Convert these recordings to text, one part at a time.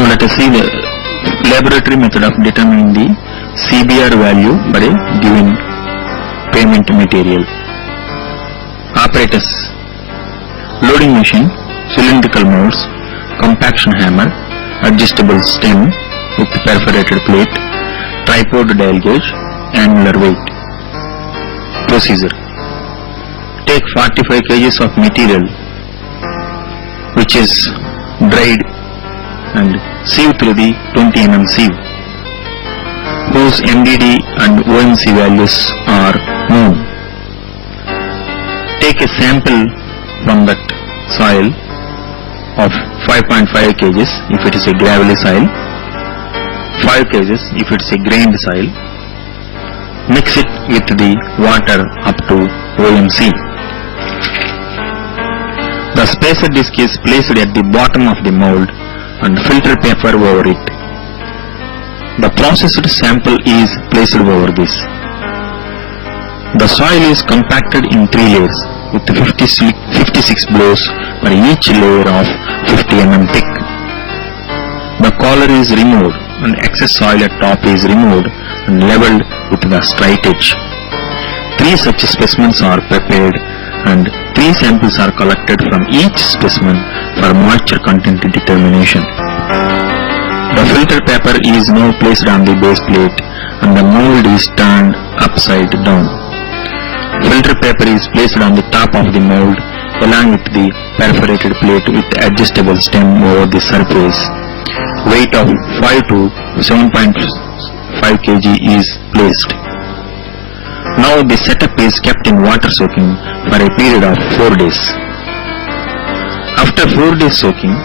Now let us see the laboratory method of determining the CBR value for a given pavement material. Apparatus: loading machine, cylindrical molds, compaction hammer, adjustable stem with perforated plate, tripod dial gauge, annular weight. Procedure: take 45 kg of material which is dried and sieve through the 20 mm sieve whose MDD and OMC values are known. Take a sample from that soil of 5.5 kg if it is a gravelly soil, 5 kg if it is a grained soil. Mix it with the water up to OMC. The spacer disc is placed at the bottom of the mold and filter paper over it. The processed sample is placed over this. The soil is compacted in 3 layers with 56 blows for each layer of 50 mm thick. The collar is removed and excess soil at top is removed and leveled with the straight edge. 3 such specimens are prepared and 3 samples are collected from each specimen for moisture content determination. The filter paper is now placed on the base plate and the mold is turned upside down. Filter paper is placed on the top of the mold along with the perforated plate with adjustable stem over the surface. Weight of 5 to 7.5 kg is placed. Now the setup is kept in water soaking for a period of 4 days. After 4 days soaking,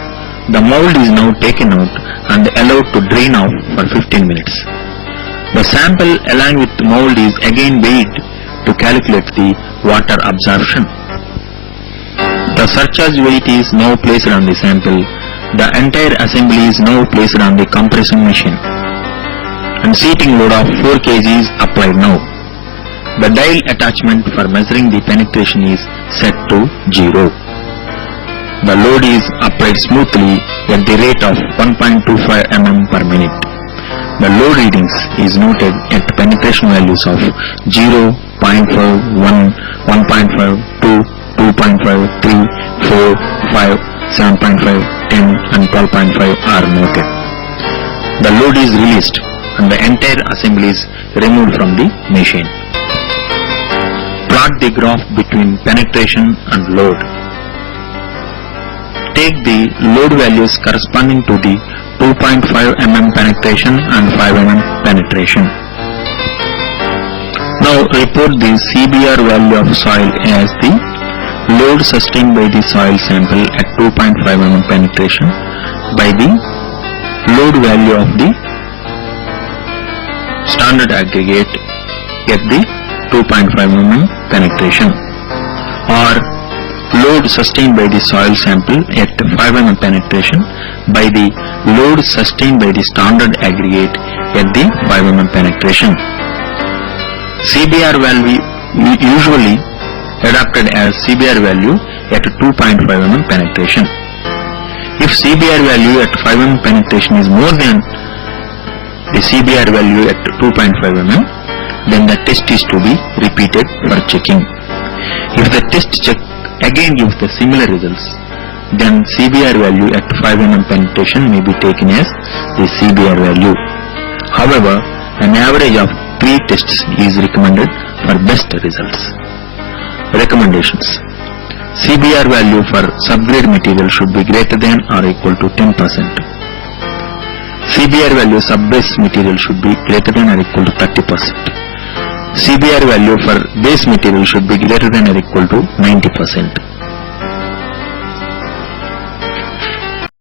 the mold is now taken out and allowed to drain off for 15 minutes. The sample along with the mold is again weighed to calculate the water absorption. The surcharge weight is now placed on the sample. The entire assembly is now placed on the compression machine and seating load of 4 kg is applied now. The dial attachment for measuring the penetration is set to 0. The load is applied smoothly at the rate of 1.25 mm per minute. The load readings is noted at penetration values of 0, 0.5, 1, 1.5, 2, 2.5, 3, 4, 5, 7.5, 10 and 12.5 are noted. The load is released and the entire assembly is removed from the machine. Plot the graph between penetration and load. Take the load values corresponding to the 2.5 mm penetration and 5 mm penetration. Now report the CBR value of soil as the load sustained by the soil sample at 2.5 mm penetration by the load value of the standard aggregate at the 2.5 mm penetration, or load sustained by the soil sample at 5 mm penetration by the load sustained by the standard aggregate at the 5 mm penetration. CBR value usually adopted as CBR value at 2.5 mm penetration. If CBR value at 5 mm penetration is more than the CBR value at 2.5 mm, then the test is to be repeated for checking. If the test check again gives the similar results, then CBR value at 5 mm penetration may be taken as the CBR value. However, an average of 3 tests is recommended for best results. Recommendations: CBR value for subgrade material should be greater than or equal to 10%. CBR value sub-base material should be greater than or equal to 30%. CBR value for base material should be greater than or equal to 90%.